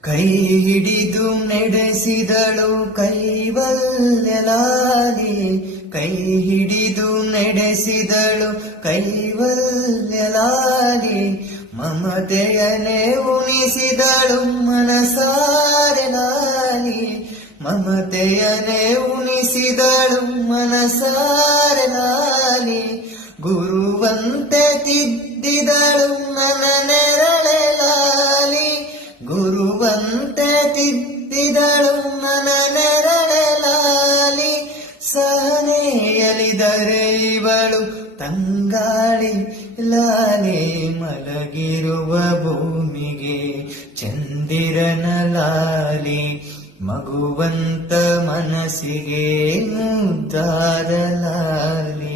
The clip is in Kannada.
ಕೈ ಹಿಡಿದು ನಡೆಸಿದಳು ಕೈವಲ್ಯಲಾಲಿ, ಕೈ ಹಿಡಿದು ನಡೆಸಿದಳು ಕೈವಲ್ಯಲಾಲಿ. ಮಮತೆಯನೇ ಉಣಿಸಿದಳು ಮನಸಾರೆ ಲಾಲಿ, ಮಮತೆಯನೇ ಉಣಿಸಿದಳು ಮನಸಾರೆ ಲಾಲಿ. ಗುರುವಂತೆ ತಿದ್ದಿದಳು ನನ್ನ ನೆರಳೆ ಲಾಲಿ, ಗುರುವಂತೆ ತಿದ್ದಿದಳು ನನ್ನ ನೆರಳೆ ಲಾಲಿ. ಸಹನೆಯಲಿದರೆ ಇವಳು ತಂಗಾಳಿ ಲಾಲಿ, ಮಲಗಿರುವ ಭೂಮಿಗೆ ಚಂದಿರನ ಲಾಲಿ. ಮಗುವಂತ ಮನಸ್ಸಿಗೆ ಮುದ್ದಾದ ಲಾಲಿ.